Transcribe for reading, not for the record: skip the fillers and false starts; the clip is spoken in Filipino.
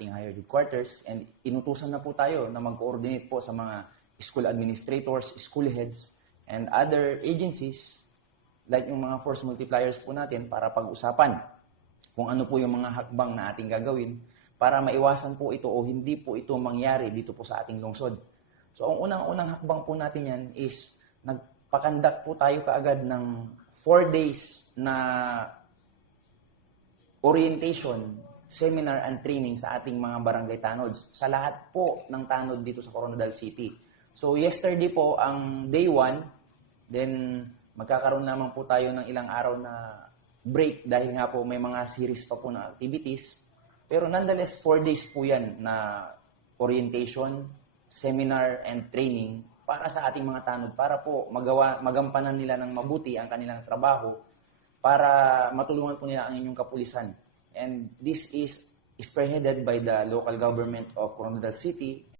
ating higher headquarters and inutusan na po tayo na mag-coordinate po sa mga school administrators, school heads, and other agencies like yung mga force multipliers po natin para pag-usapan kung ano po yung mga hakbang na ating gagawin para maiwasan po ito o hindi po ito mangyari dito po sa ating lungsod. So, ang unang-unang hakbang po natin yan is nagpakandak po tayo kaagad ng 4 days na orientation, seminar and training sa ating mga barangay tanods sa lahat po ng tanod dito sa Coronadal City. So yesterday po ang day 1, then magkakaroon naman po tayo ng ilang araw na break dahil nga po may mga series pa po na activities. Pero nonetheless 4 days po yan na orientation, seminar and training para sa ating mga tanod para po magampanan nila ng mabuti ang kanilang trabaho para matulungan po nila ang inyong kapulisan. And this is spearheaded by the local government of Coronadal City